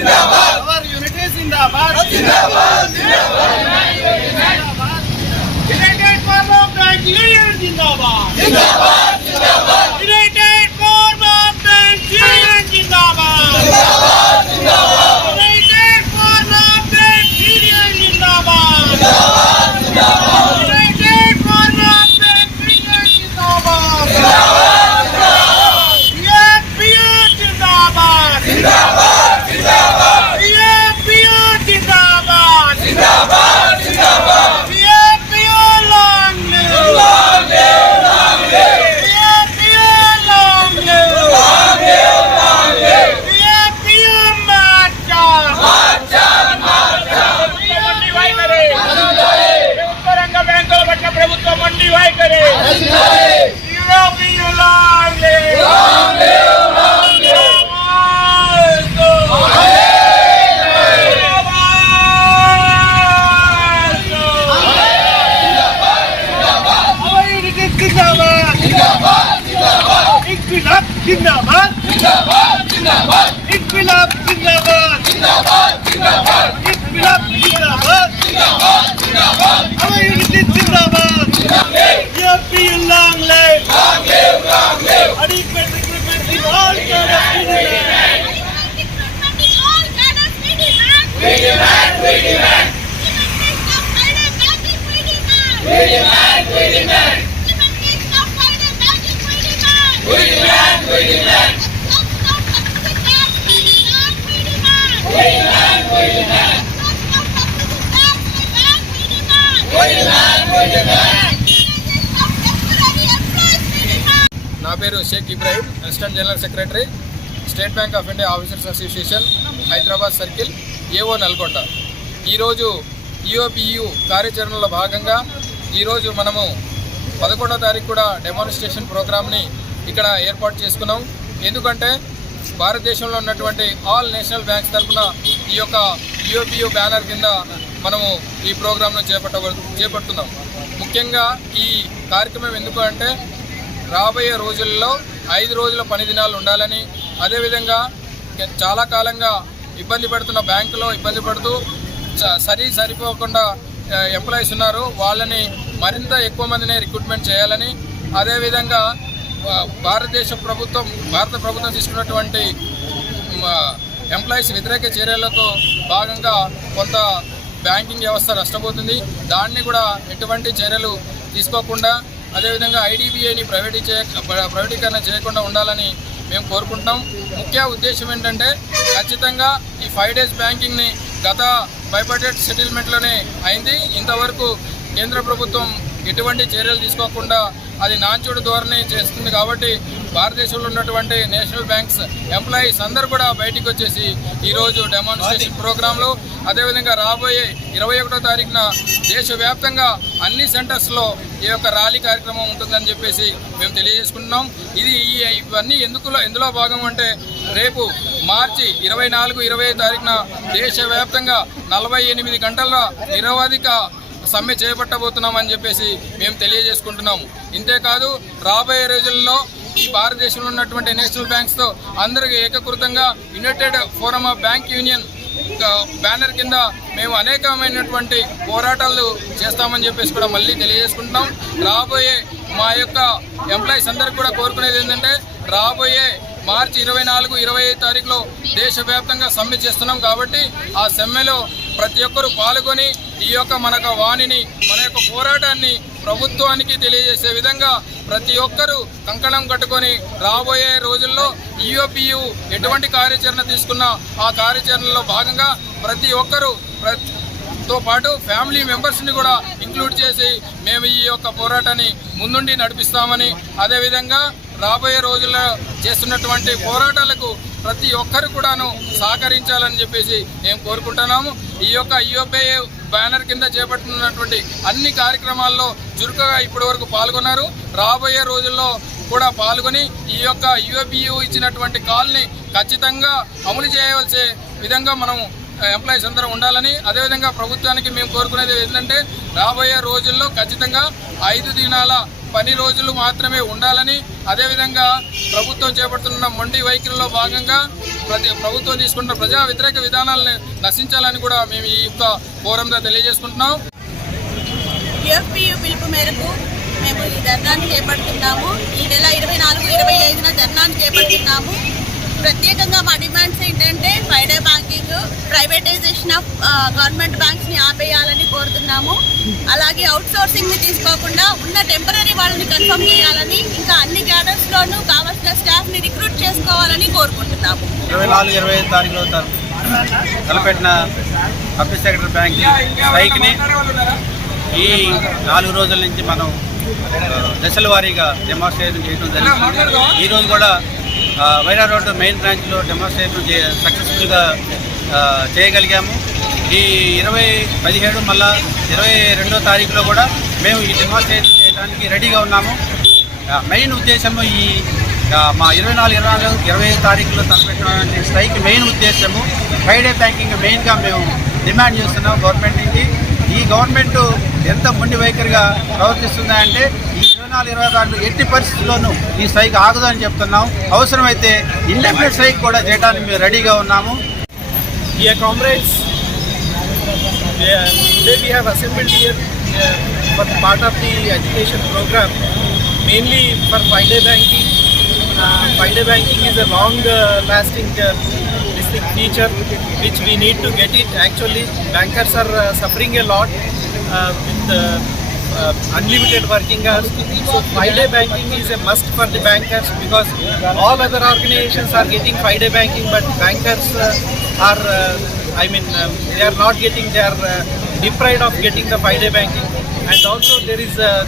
जिंदाबाद our unity जिंदाबाद जिंदाबाद जिंदाबाद united for love and union जिंदाबाद जिंदाबाद जिंदाबाद जिंदाबाद जिंदाबाद इनकलाब जिंदाबाद जिंदाबाद जिंदाबाद इनकलाब जिंदाबाद जिंदाबाद जिंदाबाद हमारी यूनिटी जिंदाबाद UP long live long live long live adequate recruitment in all cadre We demand, we demand. We demand, we demand. We demand, we demand. నా పేరు Sheikh Ibrahim assistant general secretary state bank of India officers association Hyderabad circle AO Nalgonda. ఈరోజు ఈఓపియు కార్యాచరణలో భాగంగా ఈరోజు మనము పదకొండో తారీఖు కూడా డెమాన్స్ట్రేషన్ ప్రోగ్రామ్ని ఇక్కడ ఏర్పాటు చేసుకున్నాం. ఎందుకంటే భారతదేశంలో ఉన్నటువంటి ఆల్ నేషనల్ బ్యాంక్స్ తరఫున ఈ యొక్క ఈఓపియు బ్యానర్ కింద మనము ఈ ప్రోగ్రామ్ను చేపట్ట చేపడుతున్నాం. ముఖ్యంగా ఈ కార్యక్రమం ఎందుకు అంటే రాబోయే రోజుల్లో ఐదు రోజుల పని దినాలు ఉండాలని అదేవిధంగా చాలా కాలంగా ఇబ్బంది పడుతున్న బ్యాంకులో ఇబ్బంది పడుతూ స- సరి సరిపోకుండా ఎంప్లాయీస్ ఉన్నారు. వాళ్ళని మరింత ఎక్కువ మందిని రిక్రూట్మెంట్ చేయాలని అదేవిధంగా భారతదేశ ప్రభుత్వం భారత ప్రభుత్వం తీసుకున్నటువంటి ఎంప్లాయీస్ వ్యతిరేక చర్యలకు భాగంగా కొంత బ్యాంకింగ్ వ్యవస్థ నష్టపోతుంది. దాన్ని కూడా ఎటువంటి చర్యలు తీసుకోకుండా అదేవిధంగా ఐడిబిఐని ప్రైవేటీ ప్రైవేటీకరణ చేయకుండా ఉండాలని మేము కోరుకుంటున్నాం. ముఖ్య ఉద్దేశం ఏంటంటే ఖచ్చితంగా ఈ ఫైవ్ డేస్ బ్యాంకింగ్ని గత బైపర్టెడ్ సెటిల్మెంట్లోనే అయింది. ఇంతవరకు కేంద్ర ప్రభుత్వం ఎటువంటి చర్యలు తీసుకోకుండా అది నాంచుడు ధోరణి చేస్తుంది కాబట్టి భారతదేశంలో ఉన్నటువంటి నేషనల్ బ్యాంక్స్ ఎంప్లాయీస్ అందరూ కూడా బయటికి వచ్చేసి ఈరోజు డెమాన్స్ట్రేషన్ ప్రోగ్రాంలో అదేవిధంగా రాబోయే ఇరవై ఒకటో తారీఖున దేశవ్యాప్తంగా అన్ని సెంటర్స్లో ఈ యొక్క ర్యాలీ కార్యక్రమం ఉంటుందని చెప్పేసి మేము తెలియజేసుకుంటున్నాం. ఇది ఈ ఇవన్నీ ఎందుకులో ఎందులో భాగం అంటే రేపు మార్చి ఇరవై నాలుగు ఇరవై తారీఖున దేశవ్యాప్తంగా నలభై ఎనిమిది గంటల నిరవధిక సమ్మె చేపట్టబోతున్నామని చెప్పేసి మేము తెలియజేసుకుంటున్నాము. ఇంతేకాదు రాబోయే రోజుల్లో ఈ భారతదేశంలో ఉన్నటువంటి నేషనల్ బ్యాంక్స్తో అందరికీ ఏకకృతంగా united forum of bank union banner కింద మేము అనేకమైనటువంటి పోరాటాలు చేస్తామని చెప్పేసి కూడా మళ్ళీ తెలియజేసుకుంటున్నాం. రాబోయే మా యొక్క ఎంప్లాయీస్ అందరికి కూడా కోరుకునేది ఏంటంటే రాబోయే మార్చి ఇరవై నాలుగు ఇరవై ఐదు తారీఖులో దేశవ్యాప్తంగా సమ్మె చేస్తున్నాం కాబట్టి ఆ సమ్మెలో ప్రతి ఒక్కరూ పాల్గొని ఈ యొక్క మనకు వాణిని మన యొక్క పోరాటాన్ని ప్రభుత్వానికి తెలియజేసే విధంగా ప్రతి ఒక్కరూ కంకణం కట్టుకొని రాబోయే రోజుల్లో ఈఓపియు ఎటువంటి కార్యాచరణ తీసుకున్నా ఆ కార్యాచరణలో భాగంగా ప్రతి ఒక్కరూ ప్రతితో తో పాటు ఫ్యామిలీ మెంబర్స్ని కూడా ఇంక్లూడ్ చేసి మేము ఈ యొక్క పోరాటాన్ని ముందుండి నడిపిస్తామని అదేవిధంగా రాబోయే రోజుల్లో చేస్తున్నటువంటి పోరాటాలకు ప్రతి ఒక్కరు కూడాను సహకరించాలని చెప్పేసి మేము కోరుకుంటున్నాము. ఈ యొక్క యుఎఫ్ఐ బ్యానర్ కింద చేపడుతున్నటువంటి అన్ని కార్యక్రమాల్లో చురుకుగా ఇప్పటి వరకు పాల్గొన్నారు. రాబోయే రోజుల్లో కూడా పాల్గొని ఈ యొక్క యుఎఫ్యు ఇచ్చినటువంటి కాల్ని ఖచ్చితంగా అమలు చేయవలసే విధంగా మనం ఎంప్లాయీస్ అందరూ ఉండాలని అదేవిధంగా ప్రభుత్వానికి మేము కోరుకునేది ఏంటంటే రాబోయే రోజుల్లో ఖచ్చితంగా ఐదు దినాల పని రోజులు మాత్రమే ఉండాలని అదేవిధంగా ప్రభుత్వం చేపడుతున్న మొండి వైఖరిలో భాగంగా ప్రతి ప్రభుత్వం తీసుకుంటున్న ప్రజా వ్యతిరేక విధానాలను నశించాలని కూడా మేము ఈ యొక్క ఫోరంలో తెలియజేసుకుంటున్నాం. యుఎఫ్పియు పిలుపు మేరకు మేము ఈ ధర్నాన్ని చేపడుతున్నాము. ఈ నెల ఇరవై నాలుగు ఇరవై ఐదున ధర్నాన్ని చేపడుతున్నాము. ప్రత్యేకంగా మా డిమాండ్స్ ఏంటంటే five day banking privatisation of government బ్యాంక్స్ని ఆపేయాలని కోరుతున్నాము. అలాగే అవుట్సోర్సింగ్ని తీసుకోకుండా ఉన్న టెంపరీ వాళ్ళని కన్ఫర్మ్ చేయాలని ఇంకా అన్ని క్యాడర్స్ లోనూ కావాల్సిన స్టాఫ్ని రిక్రూట్ చేసుకోవాలని కోరుకుంటున్నాము. ఇరవై నాలుగు ఇరవై ఐదు తారీఖులో తలపెట్టిన పబ్లిక్ సెక్టర్ స్ట్రైక్ని ఈ నాలుగు రోజుల నుంచి మనం దశల వారీగా డెమాన్స్ట్రేషన్ చేయడం జరిగింది. ఈరోజు కూడా వైరా రోడ్డు మెయిన్ బ్రాంచ్లో డెమోన్స్ట్రేషన్ చే సక్సెస్ఫుల్గా చేయగలిగాము. ఈ ఇరవై పదిహేడు మళ్ళా ఇరవై రెండో తారీఖులో కూడా మేము ఈ డెమోన్స్ట్రేషన్ చేయడానికి రెడీగా ఉన్నాము. మెయిన్ ఉద్దేశము ఈ మా ఇరవై నాలుగు ఇరవై నాలుగు ఇరవై ఐదు తారీఖులో తలపెట్టిన స్ట్రైక్ మెయిన్ ఉద్దేశము. ఫ్రైడే బ్యాంకింగ్ మెయిన్గా మేము డిమాండ్ చేస్తున్నాం గవర్నమెంట్ నుంచి. ఈ గవర్నమెంట్ ఎంత మొండి వైఖరిగా ప్రవర్తిస్తుందా అంటే ఈ నాలుగు ఇరవై గంటలు ఎట్టి పరిస్థితుల్లోనూ ఈ స్ట్రైక్ ఆగదు అని చెప్తున్నాం. అవసరమైతే ఇండిపెండెంట్ స్ట్రైక్ కూడా చేయడానికి మేము రెడీగా ఉన్నాము. Part of the education programme mainly for five day banking five day banking is a long lasting district feature which we need to get actually bankers are suffering a lot with uh, unlimited working hours. So five-day banking is a must for the bankers because all other organizations are getting five-day banking, but bankers uh, are, uh, I mean, um, they are not getting. They are uh, deprived of getting the five-day banking, and also there is a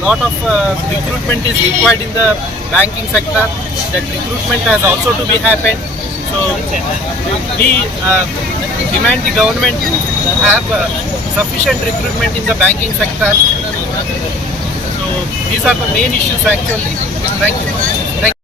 lot of uh, recruitment is required in the banking sector. That recruitment has also to be happened. So we uh, demand the government to have uh, sufficient recruitment in the banking sector. So these are the main issues actually. Thank you. Thank